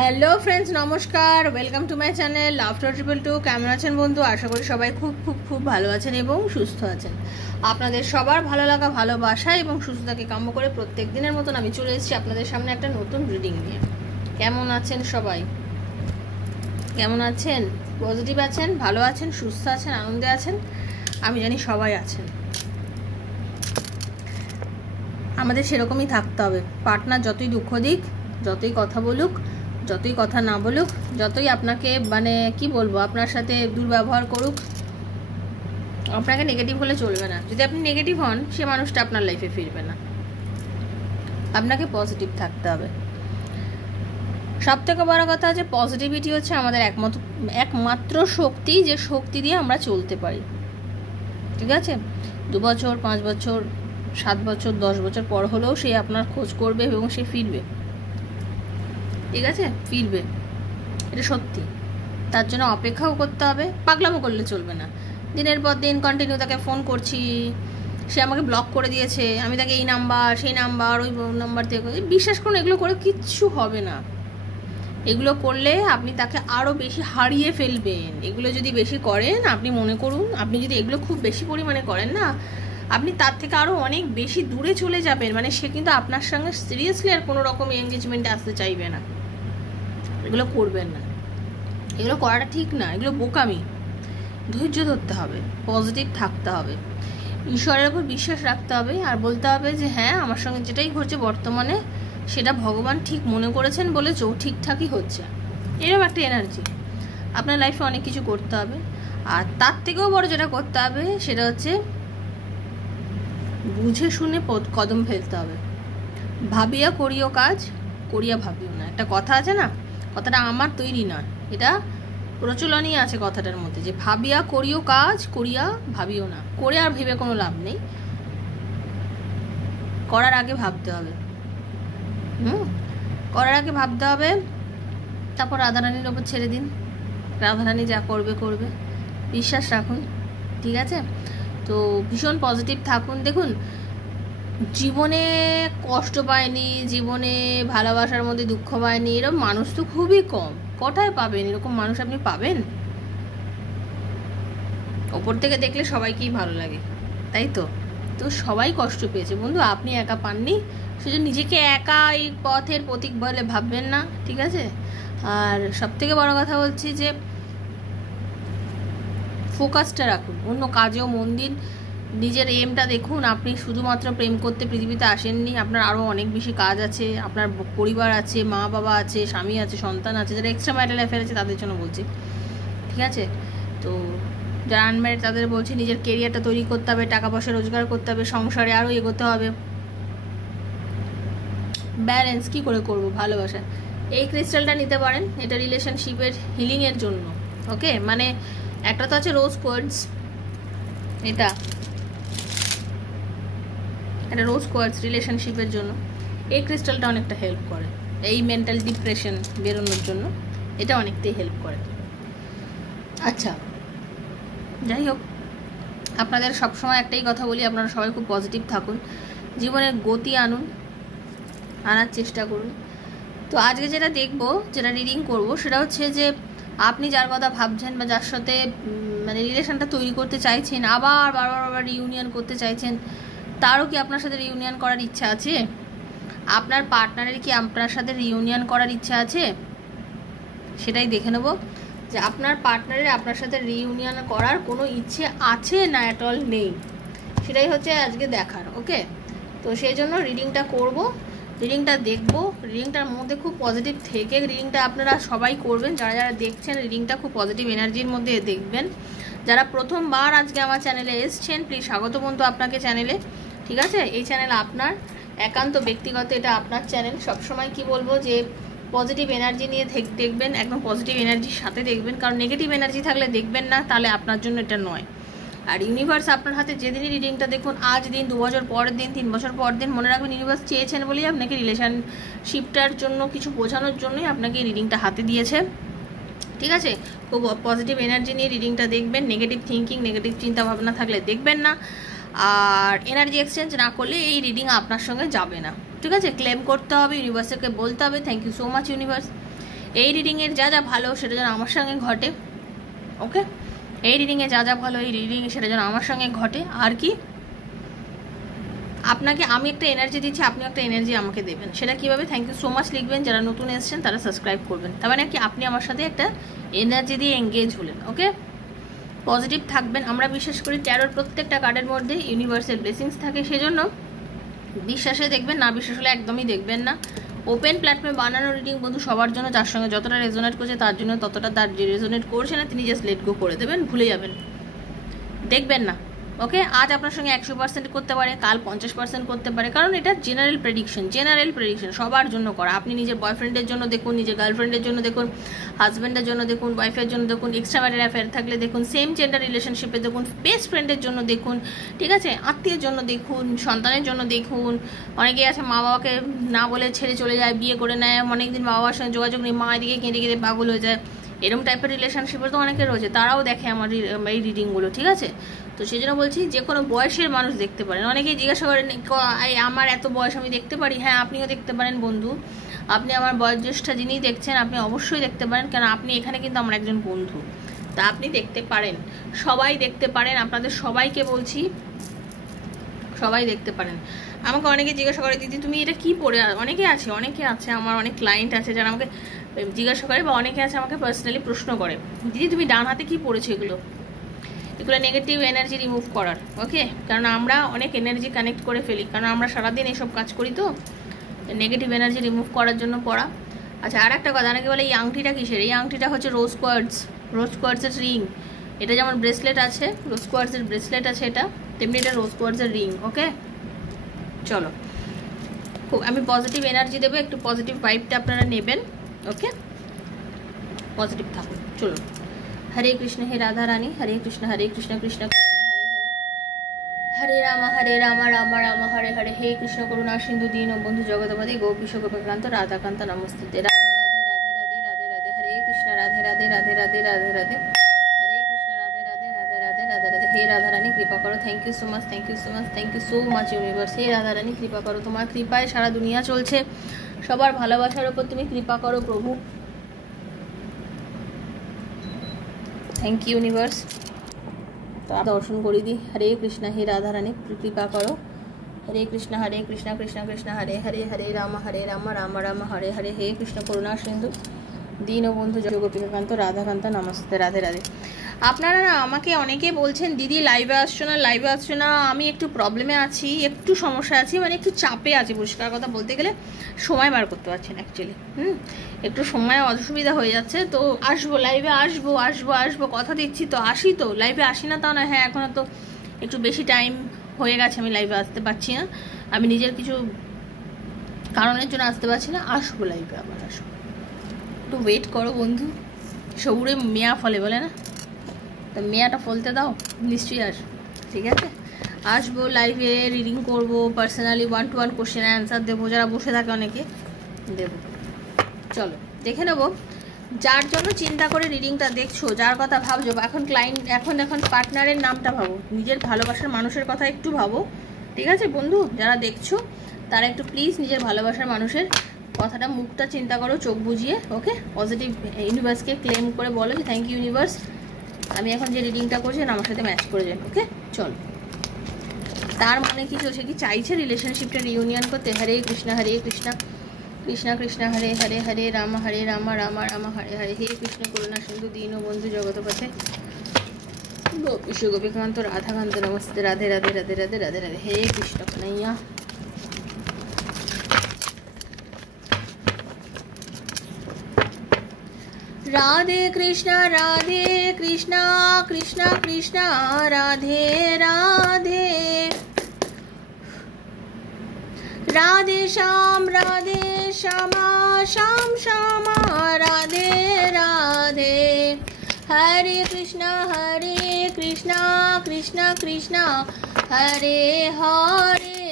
Hello friends, নমস্কার। Welcome to my channel laughter 222। কেমন আছেন বন্ধু? আশা করি সবাই খুব খুব খুব ভালো আছেন এবং সুস্থ আছেন। আপনাদের সবার ভালো লাগা, ভালোবাসা এবং সুস্থতাকে কাম্য করে প্রত্যেক দিনের মতন আমি চলে এসেছি আপনাদের সামনে একটা নতুন রিডিং নিয়ে। কেমন আছেন সবাই? কেমন আছেন? পজিটিভ আছেন, ভালো আছেন, সুস্থ আছেন, আনন্দে আছেন? আমি জানি সবাই আছেন। আমাদের সেরকমই থাকতে হবে। পার্টনার যতই দুঃখ দিক, যতই কথা বলুক, যতই কথা না বলুক, যতই আপনাকে কি বলবো, আপনার সাথে দুর্ব্যবহার করুক, আপনাকে নেগেটিভ হলে চলবে না। যদি আপনি নেগেটিভ হন, সে মানুষটা আপনার লাইফে ফিরবে না। আপনাকে পজিটিভ থাকতে হবে। সব থেকে বড় কথা আছে, পজিটিভিটি হচ্ছে আমাদের একমাত্র শক্তি, যে শক্তি দিয়ে আমরা চলতে পারি। ঠিক আছে? 2 বছর, 5 বছর, 7 বছর, 10 বছর পর হলেও সে আপনার খোঁজ করবে এবং সে ফিরবে। ঠিক আছে? ফিরবে, এটা সত্যি। তার জন্য অপেক্ষাও করতে হবে, পাগলামো করলে চলবে না। দিনের পর দিন কন্টিনিউ তাকে ফোন করছি, সে আমাকে ব্লক করে দিয়েছে, আমি তাকে এই নাম্বার সেই নাম্বার ওই নাম্বার থেকে, বিশ্বাস করুন এগুলো করে কিচ্ছু হবে না। এগুলো করলে আপনি তাকে আরও বেশি হারিয়ে ফেলবেন। এগুলো যদি বেশি করেন, আপনি মনে করুন, আপনি যদি এগুলো খুব বেশি পরিমাণে করেন না, আপনি তার থেকে আরও অনেক বেশি দূরে চলে যাবেন। সে কিন্তু আপনার সঙ্গে সিরিয়াসলি আর কোনো রকম এঙ্গেজমেন্টে আসতে চাইবে না। এগুলো করবেন না, এগুলো করাটা ঠিক না, এগুলো বোকামি। ধৈর্য ধরতে হবে, পজিটিভ থাকতে হবে, ঈশ্বরের উপর বিশ্বাস রাখতে হবে, আর বলতে হবে যে হ্যাঁ, আমার সঙ্গে যেটাই ঘটছে বর্তমানে সেটা ভগবান ঠিক মনে করেছেন বলে ঠিকঠাকই হচ্ছে। এরকম একটা এনার্জি আপনার লাইফে অনেক কিছু করতে হবে। আর তার থেকেও বড় যেটা করতে হবে সেটা হচ্ছে বুঝে শুনে কদম ফেলতে হবে। ভাবিয়া করিও কাজ, করিয়া ভাবিও না। একটা কথা আছে না, কথাটা আমার তৈরি নয়, এটা প্রচলনই আছে কথাটার মধ্যে, যে ভাবিয়া করিও কাজ, করিয়া ভাবিও না। করে আর ভেবে কোনো লাভ নেই, করার আগে ভাবতে হবে। করার আগে ভাবতে হবে। তারপর রাধারানীর ওপর ছেড়ে দিন, রাধারানী যা করবে করবে, বিশ্বাস রাখুন। ঠিক আছে? তো ভীষণ পজিটিভ থাকুন। দেখুন, জীবনে কষ্ট পায়নি, জীবনে ভালোবাসার মধ্যে দুঃখ পায়নি, এরকম মানুষ তো খুবই কম। কোথায় পাবেন এরকম মানুষ? আপনি পাবেন? ওপর থেকে দেখলে সবাইকেই ভালো লাগে, তাই তো? তো সবাই কষ্ট পেয়েছে বন্ধু, আপনি একা পাননি। সেজন্য নিজেকে একা এই পথের প্রতীক বলে ভাববেন না। ঠিক আছে? আর সব থেকে বড় কথা বলছি যে ফোকাসটা রাখুন, অন্য কাজেও মন দিন, নিজের এমটা দেখুন। আপনি শুধুমাত্র প্রেম করতে পৃথিবীতে আসেননি, আপনার আরও অনেক বেশি কাজ আছে, আপনার পরিবার আছে, মা বাবা আছে, স্বামী আছে, সন্তান আছে, যারা এক্সট্রা ম্যারিটাল অ্যাফেয়ার আছে তাদের জন্য বলছি। ঠিক আছে? তো যারা আনম্যারিড তাদের বলছি, নিজের কেরিয়ারটা তৈরি করতে হবে, টাকা পয়সা রোজগার করতে হবে, সংসারে আরও এগোতে হবে। ব্যালেন্স কী করে করবো? ভালোবাসা, এই ক্রিস্টালটা নিতে পারেন, এটা রিলেশনশিপের হিলিংয়ের জন্য। ওকে? একটা তো আছে রোজ কোয়ার্টজ, এটা রোজ কোয়ার্টজ রিলেশনশিপের জন্য। এই ক্রিস্টালটা অনেকটা হেল্প করে এই মেন্টাল ডিপ্রেশন বেরোনোর জন্য, এটা অনেকটাই হেল্প করে। আচ্ছা, যাই হোক, আপনাদের সবসময় একটাই কথা বলি, আপনারা সবাই খুব পজিটিভ থাকুন, জীবনের গতি আনার চেষ্টা করুন। তো আজকে যেটা দেখবো, যেটা রিডিং করব, সেটা হচ্ছে যে আপনি যার কথা ভাবছেন বা যার সাথে রিলেশনটা তৈরি করতে চাইছেন, বারবার রিউনিয়ন করতে চাইছেন, তারও কি আপনার সাথে রিউনিয়ন করার ইচ্ছা আছে? আপনার পার্টনারের কি আপনার সাথে রিউনিয়ন করার ইচ্ছা আছে? সেটাই দেখে নেব যে আপনার পার্টনারের আপনার সাথে রিউনিয়ন করার কোনো ইচ্ছে আছে না অ্যাট অল নেই, সেটাই হচ্ছে আজকে দেখার। ওকে? তো সেই জন্য রিডিংটা করব, রিডিংটা দেখবো। রিডিংটার মধ্যে খুব পজিটিভ থেকে রিডিংটা আপনারা সবাই করবেন। যারা যারা দেখছেন, রিডিংটা খুব পজিটিভ এনার্জির মধ্যে দেখবেন। যারা প্রথমবার আজকে আমার চ্যানেলে এসছেন, প্লিজ স্বাগত বন্ধু আপনাকে চ্যানেলে। ঠিক আছে? এই চ্যানেল আপনার একান্ত ব্যক্তিগত, এটা আপনার চ্যানেল। সবসময় কি বলবো, যে পজিটিভ এনার্জি নিয়ে দেখবেন, একদম পজিটিভ এনার্জির সাথে দেখবেন, কারণ নেগেটিভ এনার্জি থাকলে দেখবেন না, তাহলে আপনার জন্য এটা নয়। আর ইউনিভার্স আপনার হাতে যেদিনই রিডিংটা দেখুন, আজ দিন, 2 বছর পরের দিন, 3 বছর পর দিন, মনে রাখবেন ইউনিভার্স চেয়েছেন বলেই আপনাকে রিলেশনশিপটার জন্য কিছু বোঝানোর জন্যই আপনাকে এই রিডিংটা হাতে দিয়েছে। ঠিক আছে? খুব পজিটিভ এনার্জি নিয়ে রিডিংটা দেখবেন, নেগেটিভ থিঙ্কিং, নেগেটিভ চিন্তা ভাবনা থাকলে দেখবেন না। আর এনার্জি এক্সচেঞ্জ না করলে এই রিডিং আপনার সঙ্গে যাবে না। ঠিক আছে? ক্লেম করতে হবে, ইউনিভার্সকে বলতে হবে thank you so much universe. এই রিডিংয়ের যা যা ভালো সেটা যেন আমার সঙ্গে ঘটে, ওকে? এই রিডিংয়ে যা যা ভালো এই রিডিংয়ে সেটা যেন আমার সঙ্গে ঘটে। আর কি, আপনাকে আমি একটা এনার্জি দিচ্ছি, আপনি একটা এনার্জি আমাকে দেবেন। সেটা কীভাবে? থ্যাংক ইউ সো মাচ লিখবেন। যারা নতুন এসেছেন তারা সাবস্ক্রাইব করবেন। তার মানে কি, আপনি আমার সাথে একটা এনার্জি দিয়ে এঙ্গেজ হলেন, ওকে? পজিটিভ থাকবেন। আমরা বিশ্বাস করি ট্যারোর প্রত্যেকটা কার্ডের মধ্যে ইউনিভার্সের ব্লেসিংস থাকে, সেজন্য বিশ্বাসে দেখবেন, না বিশ্বাস হলে একদমই দেখবেন না। ওপেন প্ল্যাটফর্মে বানানো রিডিং বন্ধু সবার জন্য, যার সঙ্গে যতটা রেজোনেট করছে তার জন্য ততটা, তার যে রেজোনেট করছে না তিনি জাস্ট লেট গো করে দেবেন, ভুলে যাবেন, দেখবেন না, ওকে? আজ আপনার সঙ্গে 100% করতে পারে, কাল 50% করতে পারে, কারণ এটা জেনারেল প্রেডিকশন সবার জন্য করা। আপনি নিজের বয়ফ্রেন্ডের জন্য দেখুন, নিজের গার্লফ্রেন্ডের জন্য দেখুন, হাজব্যান্ডের জন্য দেখুন, ওয়াইফের জন্য দেখুন, এক্সট্রা ম্যারিটাল অ্যাফেয়ার থাকলে দেখুন, সেম জেন্ডার রিলেশনশিপে দেখুন, বেস্ট ফ্রেন্ডের জন্য দেখুন, ঠিক আছে? আত্মীয়ের জন্য দেখুন, সন্তানের জন্য দেখুন। অনেকেই আছে মা বাবাকে না বলে ছেড়ে চলে যায়, বিয়ে করে নেয়, অনেকদিন মা বাবার সঙ্গে যোগাযোগ নেই, মা এদিকে কেঁদে কেঁদে পাগল হয়ে যায়, এরকম টাইপের রিলেশনশিপে তো অনেকে রয়েছে, তারাও দেখে আমার এই রিডিংগুলো, ঠিক আছে? তো সেই জন্য বলছি যে কোনো বয়সের মানুষ দেখতে পারেন। অনেকেই জিজ্ঞাসা করেন আমার এত বয়স আমি দেখতে পারি? হ্যাঁ, আপনিও দেখতে পারেন বন্ধু। আপনি আমার বয়োজ্যেষ্ঠ যিনি দেখছেন আপনি অবশ্যই দেখতে পারেন, কারণ আপনি এখানে কিন্তু আমার একজন বন্ধু, তা আপনি দেখতে পারেন, সবাই দেখতে পারেন। আপনাদের সবাইকে বলছি, সবাই দেখতে পারেন। আমাকে অনেকে জিজ্ঞাসা করে দিদি তুমি এটা কি পড়ে, অনেকে আছে আমার অনেক ক্লায়েন্ট আছে যারা আমাকে জিজ্ঞাসা করে, বা অনেকে আছে আমাকে পার্সোনালি প্রশ্ন করে দিদি তুমি ডান হাতে কি পড়েছো? এগুলো নেগেটিভ এনার্জি রিমুভ করার, ওকে? কারণ আমরা অনেক এনার্জি কানেক্ট করে ফেলি, কারণ আমরা সারাদিন এসব কাজ করি, তো নেগেটিভ এনার্জি রিমুভ করার জন্য পড়া। আচ্ছা, আর একটা কথা, অনেকে বলে এই আংটিটা কিসের? এই আংটিটা হচ্ছে রোজ কোয়ার্টজের রিং। এটা যেমন ব্রেসলেট আছে, রোজ কোয়ার্টজের ব্রেসলেট আছে, এটা তেমনি এটা রোজ কোয়ার্টজের রিং, ওকে? চলো, খুব আমি পজিটিভ এনার্জি দেবো, একটু পজিটিভ ভাইবটা আপনারা নেবেন, ওকে? পজিটিভ থাকুন, চলুন। हरे कृष्ण हे राधा रानी, हरे कृष्ण कृष्ण कृष्ण हरे हरे, हरे राम राम राम हरे हरे, हे कृष्ण करुणा सिंधु दीन बंधु जगतपति गोपीश गोपीकांत राधाकांत नमस्ते, राधे राधे राधे राधे राधे राधे, हरे कृष्ण राधे राधे राधे राधे राधे राधे, हरे कृष्ण राधे राधे राधे राधे राधे राधे। हे राधा रानी कृपा करो, thank you so much universe. हे राधा रानी कृपा करो, তোমার কৃপায় সারা দুনিয়া চলছে, সবার ভালোবাসার উপর তুমি কৃপা করো প্রভু, थैंक यू यूनिवर्स। तो आप दर्शन कर दी। हरे कृष्ण हे राधा रानी कृपा करो, हरे कृष्ण कृष्ण कृष्ण हरे हरे, हरे राम राम राम हरे हरे, हे कृष्ण करुणा सिंधु दीनबंधु गोपीकांत राधाकांत नमस्ते, राधे राधे। আপনারা না আমাকে অনেকে বলছেন দিদি লাইভে আসছো না, আমি একটু প্রবলেমে আছি, একটু সমস্যা আছি, মানে একটু চাপে আছি, পরিষ্কার কথা বলতে গেলে সময় বার করতে পারছি না অ্যাকচুয়ালি, একটু সময় অসুবিধা হয়ে যাচ্ছে। তো আসবো, লাইভে আসবো, কথা দিচ্ছি, তো আসি, তো লাইভে আসি না তাও না, হ্যাঁ এখনও তো একটু বেশি টাইম হয়ে গেছে, আমি লাইভে আসতে পারছি না, আমি নিজের কিছু কারণের জন্য আসতে পারছি না, আসবো লাইভে, আবার আসবো, একটু ওয়েট করো বন্ধু, সবুরে মেয়া ফলে বলে না, তো মেয়াটা ফলতে দাও, নিশ্চয়ই আসবো, ঠিক আছে? আসবো, লাইভে রিডিং করবো, পার্সোনালি 1-to-1 কোশ্চেন অ্যান্সার দেবো, যারা বসে থাকে অনেকে দেবো। চলো দেখে নেবো, যার জন্য চিন্তা করে রিডিংটা দেখছো, যার কথা ভাবছো, এখন পার্টনারের নামটা ভাবো, নিজের ভালোবাসার মানুষের কথা একটু ভাবো, ঠিক আছে বন্ধু? যারা দেখছো তারা একটু প্লিজ নিজের ভালোবাসার মানুষের কথাটা, মুখটা চিন্তা করো, চোখ বুঝিয়ে, ওকে? পজিটিভ ইউনিভার্সকে ক্লেম করে বলো যে থ্যাংক ইউ ইউনিভার্স, আমি এখন যে রিডিংটা করছি আমার সাথে ম্যাচ করে যাবে, ওকে? চলো, তার মানে কি চলছে, কি চাইছে রিলেশনশিপটা রিউনিয়ন করতে। হরে কৃষ্ণ কৃষ্ণ কৃষ্ণ হরে হরে, হরে রাম রাম রাম হরে হরে, হে কৃষ্ণ করুণা সিন্ধু দীনবন্ধু জগৎপতে গোপীশ গোপীকান্ত রাধাকান্ত নমস্তে, রাধে রাধে রাধে রাধে রাধে রাধে, হে কৃষ্ণ কন্হैया। राधे कृष्ण कृष्ण कृष्ण राधे राधे, राधे श्याम श्याम श्याम राधे राधे, हरे कृष्ण कृष्ण कृष्ण हरे हरे,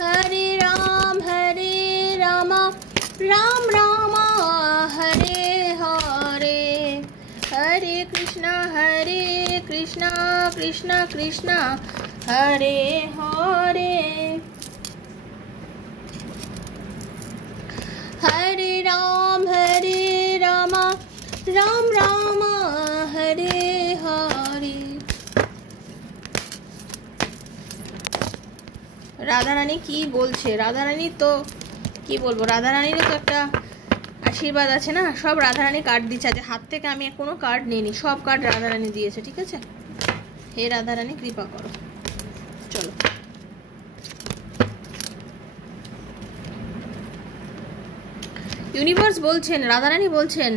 हरे राम राम राम हरे हरे, हरे कृष्ण कृष्ण कृष्ण हरे हरे, हरे राम রাধারানী কি বলছে? রাধারানী তো কি বলবো, রাধারানীরও তো একটা আশীর্বাদ আছে না। সব রাধারানী কার্ড দিচ্ছে। আজ হাত থেকে আমি কোনো কার্ড নিইনি, সব কার্ড রাধারানী দিয়েছে। ঠিক আছে, হে রাধারানী কৃপা করো। চলো, ইউনিভার্স বলছেন, রাধারানী বলছেন,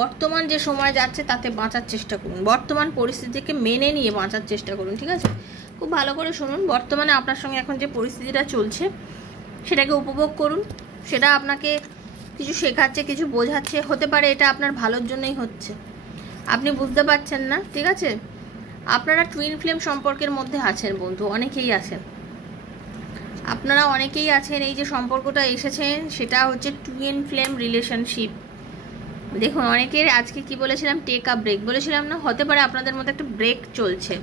বর্তমান যে সময় যাচ্ছে তাতে বাঁচার চেষ্টা করুন, বর্তমান পরিস্থিতিকে মেনে নিয়ে বাঁচার চেষ্টা করুন। ঠিক আছে, খুব ভালো করে শুনুন। বর্তমানে আপনার সঙ্গে এখন যে পরিস্থিতিটা চলছে সেটাকে উপভোগ করুন। সেটা আপনাকে কিছু শেখাচ্ছে, কিছু বোঝাচ্ছে, হতে পারে এটা আপনার ভালোর জন্যই হচ্ছে, আপনি বুঝতে পারছেন না। ঠিক আছে, আপনারা টুইন ফ্লেম সম্পর্কের মধ্যে আছেন বন্ধু, অনেকেই আছেন, আপনারা অনেকেই আছেন। এই যে সম্পর্কটা এসেছেন সেটা হচ্ছে টুইন ফ্লেম রিলেশনশিপ। দেখুন, অনেকের আজকে কি বলেছিলাম, টেক আ ব্রেক বলেছিলাম না? হতে পারে আপনাদের মধ্যে একটা ব্রেক চলছে,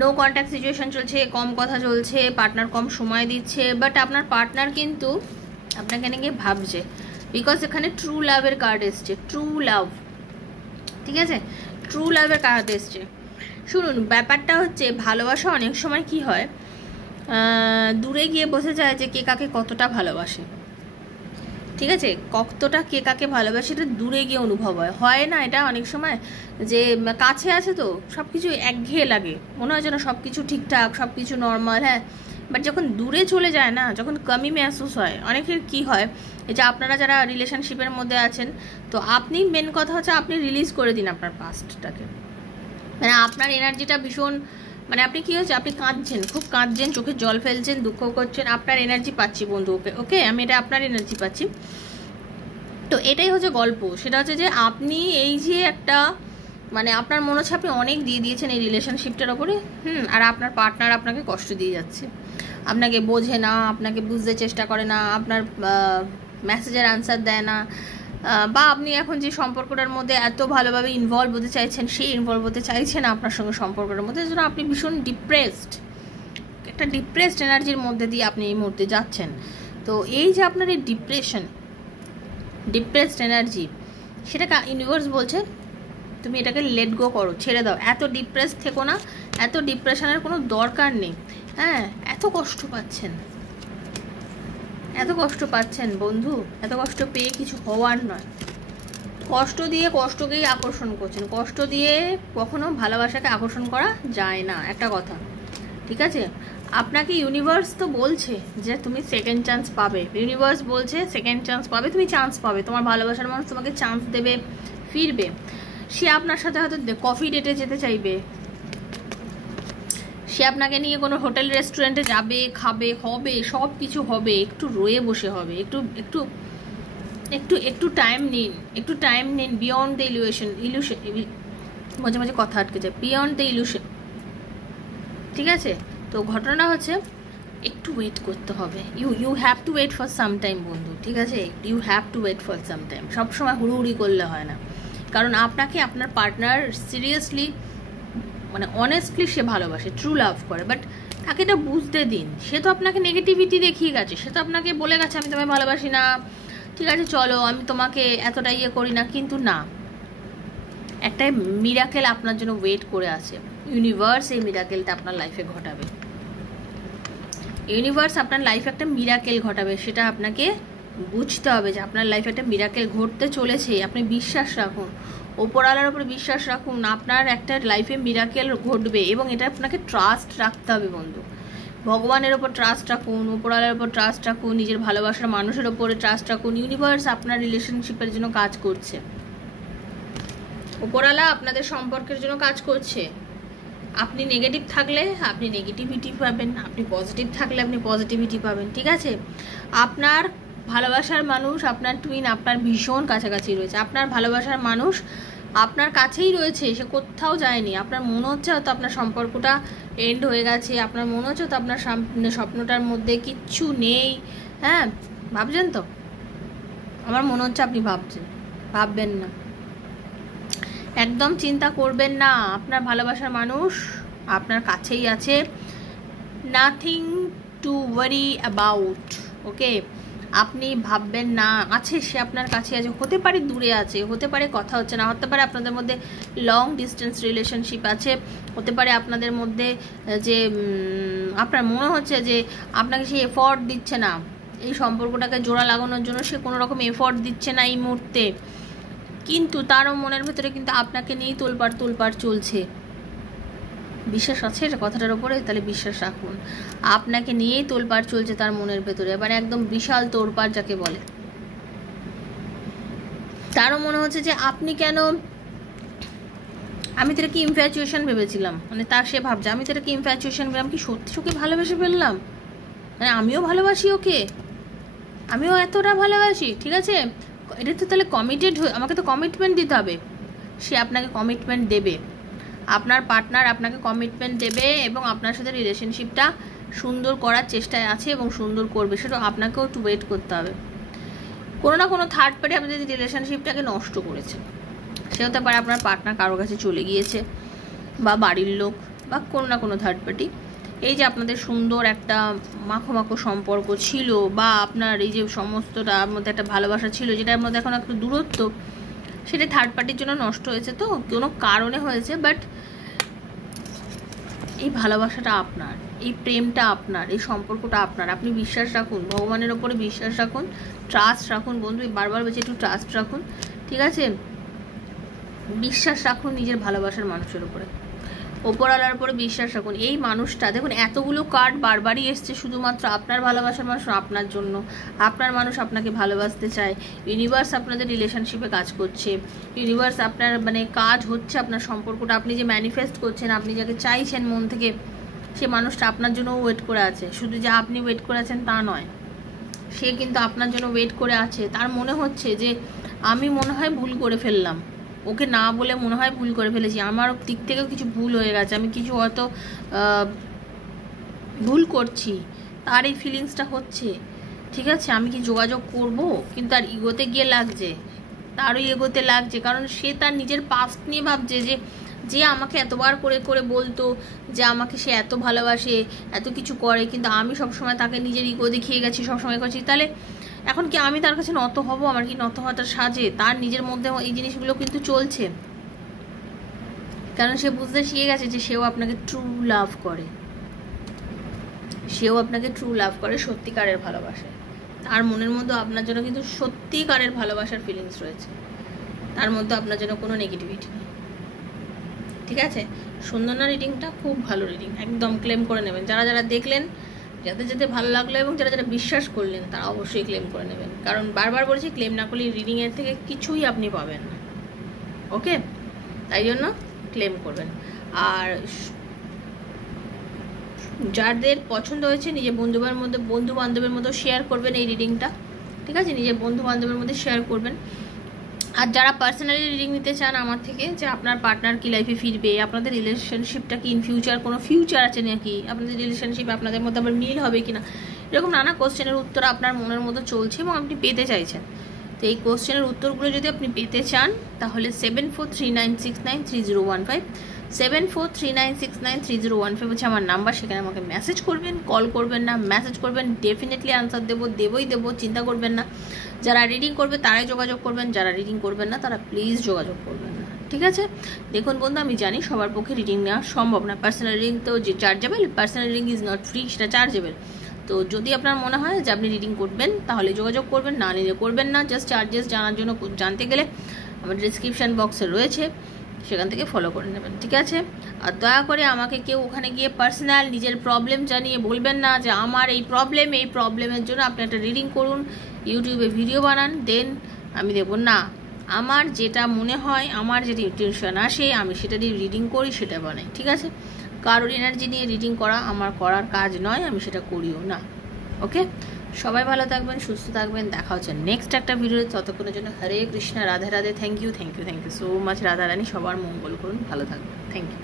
নো কন্ট্যাক্ট সিচুয়েশন চলছে, কম কথা চলছে, পার্টনার কম সময় দিচ্ছে, বাট আপনার পার্টনার কিন্তু আপনাকে নিয়ে ভাবছে, বিকজ এখানে ট্রু লাভের কার্ড এসছে, ট্রু লাভ। ঠিক আছে, ট্রু লাভের কার্ড এসছে। শুনুন, ব্যাপারটা হচ্ছে ভালোবাসা অনেক সময় কি হয়, দূরে গিয়ে বসে যায় যে কে কাকে কতটা ভালোবাসে। ঠিক আছে, কতটা কে কাকে ভালোবাসে এটা দূরে গিয়ে অনুভব হয় না। এটা অনেক সময় যে কাছে আছে তো সব কিছু একঘেয়ে লাগে, মনে হয় যেন সব কিছু ঠিকঠাক, সব কিছু নর্মাল। হ্যাঁ, বাট যখন দূরে চলে যায় না, যখন কমি মেহসুস হয়। অনেকের কি হয়, এই যে আপনারা যারা রিলেশনশিপের মধ্যে আছেন, তো আপনি মেন কথা হচ্ছে আপনি রিলিজ করে দিন আপনার পাস্টটাকে। মানে আপনার এনার্জিটা ভীষণ, মানে আপনি কি হচ্ছে, আপনি কাঁদছেন, খুব কাঁদছেন, চোখে জল ফেলছেন, দুঃখ করছেন, আপনার এনার্জি পাচ্ছি বন্ধু। ওকে ওকে, আমি এটা আপনার এনার্জি পাচ্ছি। তো এটাই হচ্ছে গল্প। সেটা হচ্ছে যে আপনি এই যে একটা, মানে আপনার মনে হচ্ছে আপনি অনেক দিয়ে দিয়েছেন এই রিলেশনশিপটার ওপরে, আর আপনার পার্টনার আপনাকে কষ্ট দিয়ে যাচ্ছে, আপনাকে বোঝে না, আপনাকে বুঝতে চেষ্টা করে না, আপনার মেসেজের আনসার দেয় না, বা আপনি এখন যে সম্পর্কটার মধ্যে এত ভালোভাবে ইনভলভ হতে চাইছেন, সেই ইনভলভ হতে চাইছে না আপনার সঙ্গে সম্পর্কটার মধ্যে, যেন আপনি ভীষণ ডিপ্রেসড, একটা ডিপ্রেসড এনার্জির মধ্যে দিয়ে আপনি এই মুহূর্তে যাচ্ছেন। তো এই যে আপনার এই ডিপ্রেসড এনার্জি, সেটাকে ইউনিভার্স বলছে তুমি এটাকে লেট গো করো, ছেড়ে দাও, এত ডিপ্রেস থেকো না, এত ডিপ্রেশনের কোনো দরকার নেই। হ্যাঁ, এত কষ্ট পাচ্ছেন বন্ধু, এত কষ্ট পেয়ে কিছু হওয়ার নয়। কষ্ট দিয়ে কষ্টকেই আকর্ষণ করছেন, কষ্ট দিয়ে কখনো ভালোবাসাকে আকর্ষণ করা যায় না, একটা কথা। ঠিক আছে, আপনাকে ইউনিভার্স তো বলছে যে তুমি সেকেন্ড চান্স পাবে, ইউনিভার্স বলছে সেকেন্ড চান্স পাবে, তুমি চান্স পাবে, তোমার ভালোবাসার মানুষ তোমাকে চান্স দেবে, ফিরবে। সে আপনার সাথে হয়তো কফি ডেটে যেতে চাইবে, সে আপনাকে নিয়ে কোনো হোটেল রেস্টুরেন্টে যাবে, খাবে, হবে, সব কিছু হবে, একটু রয়ে বসে হবে, একটু একটু একটু একটু টাইম নিন, বিয়ন্ড দ্য ইলুশন, মাঝে মাঝে কথা আটকে যায়, বিয়ন্ড দ্য ইলুশন। ঠিক আছে, তো ঘটনা হচ্ছে একটু ওয়েট করতে হবে, you have to wait for some time বন্ধু। ঠিক আছে, you have to wait for some time, সবসময় হুড়ুহুড়ি করলে হয় না, কারণ আপনাকে আপনার পার্টনার সিরিয়াসলি, মানে অনেস্টলি সে ভালোবাসে, ট্রু লাভ করে, বাট তাকে এটা বুঝতে দিন। সে তো আপনাকে নেগেটিভিটি দেখিয়ে গেছে, সে তো আপনাকে বলে গেছে আমি তোমায় ভালোবাসি না, ঠিক আছে চলো আমি তোমাকে এতটা ইয়ে করি না, কিন্তু না, একটা মিরাকেল আপনার জন্য ওয়েট করে আছে। ইউনিভার্স এই মিরাকেলটা আপনার লাইফে ঘটাবে, ইউনিভার্স আপনার লাইফে একটা মিরাকেল ঘটাবে, সেটা আপনাকে বুঝতে হবে যে আপনার লাইফে একটা মিরাকেল ঘটতে চলেছে। আপনি বিশ্বাস রাখুন, ওপরওয়ালার উপরে বিশ্বাস রাখুন, আপনার একটা লাইফে মিরাকেল ঘটবে, এবং এটা আপনাকে ট্রাস্ট রাখতে হবে বন্ধু। ভগবানের ওপর ট্রাস্ট রাখুন, ওপরওয়ালার ওপর ট্রাস্ট রাখুন, নিজের ভালোবাসার মানুষের ওপরে ট্রাস্ট রাখুন। ইউনিভার্স আপনার রিলেশনশিপের জন্য কাজ করছে, ওপরওয়ালা আপনাদের সম্পর্কের জন্য কাজ করছে। আপনি নেগেটিভ থাকলে আপনি নেগেটিভিটি পাবেন, আপনি পজিটিভ থাকলে আপনি পজিটিভিটি পাবেন। ঠিক আছে, আপনার ভালোবাসার মানুষ, আপনার টুইন আপনার ভীষণ কাছাকাছি রয়েছে, আপনার ভালোবাসার মানুষ আপনার কাছেই রয়েছে, সে কোথাও যায়নি। আপনার মনে হচ্ছে হয়তো আপনার সম্পর্কটা এন্ড হয়ে গেছে, আপনার মনে হচ্ছে তো আপনার স্বপ্নটার মধ্যে কিচ্ছু নেই। হ্যাঁ, ভাবছেন তো, আমার মনে হচ্ছে আপনি ভাববেন না, একদম চিন্তা করবেন না, আপনার ভালোবাসার মানুষ আপনার কাছেই আছে, নাথিং টু ওয়ারি অ্যাবাউট। ওকে, আপনি ভাববেন না আছে, সে আপনার কাছে আছে, হতে পারে দূরে আছে, হতে পারে কথা হচ্ছে না, হতে পারে আপনাদের মধ্যে লং ডিস্টেন্স রিলেশনশিপ আছে, হতে পারে আপনাদের মধ্যে যে আপনার মনে হচ্ছে যে আপনাকে সে এফোর্ট দিচ্ছে না, এই সম্পর্কটাকে জোড়া লাগানোর জন্য সে কোনো রকম এফোর্ট দিচ্ছে না এই মুহূর্তে, কিন্তু তারও মনের ভেতরে কিন্তু আপনাকে নিয়েই তোলপাড় চলছে। বিশ্বাস আছে এটা কথাটার ওপরে? তাহলে বিশ্বাস রাখুন, আপনাকে নিয়েই তোলপাড় চলছে তার মনের ভেতরে, মানে একদম বিশাল তোড়পাড় যাকে বলে। তারও মনে হচ্ছে যে আপনি কেন, আমি তোরা কি ইনফ্যাচুয়েশন ভেবেছিলাম, মানে তার সে ভাবছে আমি তোরা কি ইনফ্যাচুয়েশন ভেবেছিলাম, কি সত্যি ওকে ভালোবেসে ফেললাম, মানে আমিও ভালোবাসি ওকে, আমিও এতটা ভালোবাসি, ঠিক আছে এটা তো তাহলে কমিটেড হয়ে, আমাকে তো কমিটমেন্ট দিতে হবে, সে আপনাকে কমিটমেন্ট দেবে, আপনার পার্টনার আপনাকে কমিটমেন্ট দেবে এবং আপনার সাথে রিলেশনশিপটা সুন্দর করার চেষ্টায় আছে এবং সুন্দর করবে, সেটা আপনাকেও একটু ওয়েট করতে হবে। কোনো না কোনো থার্ড পার্টি আপনাদের রিলেশনশিপটাকে নষ্ট করেছে, সে হতে পারে আপনার পার্টনার কারো কাছে চলে গিয়েছে, বা বাড়ির লোক, বা কোনো না কোনো থার্ড পার্টি। এই যে আপনাদের সুন্দর একটা মাখো সম্পর্ক ছিল, বা আপনার এই যে সমস্তটার মধ্যে একটা ভালোবাসা ছিল যেটার মধ্যে এখন একটু দূরত্ব, সেটা থার্ড পার্টির জন্য নষ্ট হয়েছে, তো কোনো কারণে হয়েছে, বাট এই ভালোবাসাটা আপনার, এই প্রেমটা আপনার, এই সম্পর্কটা আপনার, আপনি বিশ্বাস রাখুন, ভগবানের ওপরে বিশ্বাস রাখুন, ট্রাস্ট রাখুন বন্ধু, বারবার বলছি একটু ট্রাস্ট রাখুন, ঠিক আছে, বিশ্বাস রাখুন নিজের ভালোবাসার মানুষের উপরে, ওপরওয়ালার উপরে বিশ্বাস রাখুন। এই মানুষটা দেখুন এতগুলো কার্ড বারবারই এসছে শুধুমাত্র আপনার ভালোবাসার মানুষ, আপনার জন্য, আপনার মানুষ আপনাকে ভালোবাসতে চায়, ইউনিভার্স আপনাদের রিলেশনশিপে কাজ করছে, ইউনিভার্স আপনার মানে কাজ হচ্ছে, আপনার সম্পর্কটা আপনি যে ম্যানিফেস্ট করছেন, আপনি যাকে চাইছেন মন থেকে, সে মানুষটা আপনার জন্য ওয়েট করে আছে, শুধু যে আপনি ওয়েট করে আছেন তা নয়, সে কিন্তু আপনার জন্য ওয়েট করে আছে। তার মনে হচ্ছে যে আমি মনে হয় ভুল করে ফেললাম, ওকে না বলে মনে হয় ভুল করে ফেলেছি, আমার দিক থেকেও কিছু ভুল হয়ে গেছে, আমি কিছু হয়তো ভুল করছি, তার এই ফিলিংসটা হচ্ছে, ঠিক আছে আমি কি যোগাযোগ করব, কিন্তু তার ইগোতে গিয়ে লাগছে, তারও এগোতে লাগছে, কারণ সে তার নিজের পাস্ট নিয়ে ভাবছে যে যে আমাকে এতবার করে করে বলতো যে আমাকে সে এত ভালোবাসে, এত কিছু করে, কিন্তু আমি সবসময় তাকে নিজের ইগো দেখিয়ে গেছি, সবসময় করছি, তাহলে এখন কি আমি তার কাছে নত হব, আমার কি নত হওয়াটা সাজে? তার নিজের মধ্যে এই জিনিসগুলো কিন্তু চলছে, কারণ সে বুঝতে শিখে গেছে যে সেও আপনাকে ট্রু লাভ করে, সেও আপনাকে ট্রু লাভ করে, সত্যিকারের ভালোবাসে, তার মনের মধ্যে আপনার জন্য কিন্তু সত্যিকারের ভালোবাসার ফিলিংস রয়েছে, তার মধ্যে আপনার জন্য কোনো নেগেটিভিটি নেই, ঠিক আছে। সুন্দর না রিডিংটা? খুব ভালো রিডিং, একদম ক্লেম করে নেবেন, যারা যারা দেখলেন, যাদের যাদের ভালো লাগলো এবং যারা যারা বিশ্বাস করলেন তারা অবশ্যই ক্লেম করে নেবেন, কারণ বারবার বলছি ক্লেম না করলে রিডিংয়ের থেকে কিছুই আপনি পাবেন না, ওকে, তাই জন্য ক্লেম করবেন। আর যাদের পছন্দ হয়েছে নিজের বন্ধু বান্ধবের মধ্যে শেয়ার করবেন এই রিডিংটা, ঠিক আছে, নিজের বন্ধু বান্ধবের মধ্যে শেয়ার করবেন। আর যারা পার্সোনালি রিডিং নিতে চান আমার থেকে, যে আপনার পার্টনার কি লাইফে ফিরবে, আপনাদের রিলেশনশিপটা কি ইন ফিউচার কোনো ফিউচার আছে নাকি, আপনাদের রিলেশনশিপ আপনাদের মধ্যে আবার মিল হবে কিনা, এরকম নানা কোশ্চেনের উত্তর আপনার মনের মধ্যে চলছে এবং আপনি পেতে চাইছেন, তো এই কোশ্চেনের উত্তরগুলো যদি আপনি পেতে চান তাহলে 7439693015 7439693015 হচ্ছে আমার নাম্বার, সেখানে আমাকে মেসেজ করবেন, কল করবেন না, মেসেজ করবেন, ডেফিনেটলি আনসার দেবই দেবো, চিন্তা করবেন না। যারা রিডিং করবে তারাই যোগাযোগ করবেন, যারা রিডিং করবেন না তারা প্লিজ যোগাযোগ করবেন না, ঠিক আছে। দেখুন বন্ধু, আমি জানি সবার পক্ষে রিডিং নেওয়া সম্ভব না, পার্সোনাল রিডিং তো যে chargeable, personal reading is not free, সেটা চার্জেবল। তো যদি আপনার মনে হয় যে আপনি রিডিং করবেন তাহলে যোগাযোগ করবেন, না নিলে করবেন না। জাস্ট চার্জেস জানার জন্য জানতে গেলে আমার ডিসক্রিপশান বক্সে রয়েছে, সেখান থেকে ফলো করে নেবেন, ঠিক আছে। আর দয়া করে আমাকে কেউ ওখানে গিয়ে পার্সোনাল নিজের প্রবলেম জানিয়ে বলবেন না যে আমার এই প্রবলেমের জন্য আপনি একটা রিডিং করুন, ইউটিউবে ভিডিও বানান, দেন আমি দেবো না। আমার যেটা মনে হয়, আমার যেটা ইনটিউশন আসে, আমি সেটা দিয়ে রিডিং করি, সেটা বানাই, ঠিক আছে। কারোর এনার্জি নিয়ে রিডিং করা আমার করার কাজ নয়, আমি সেটা করিও না, ওকে। সবাই ভালো থাকবেন, সুস্থ থাকবেন, দেখা হচ্ছে নেক্সট একটা ভিডিও, ততক্ষণের জন্য Hare Krishna, Radhe Radhe, thank you so much, Radha Rani, সবার মঙ্গল করুন, ভালো থাকবেন, থ্যাংক ইউ।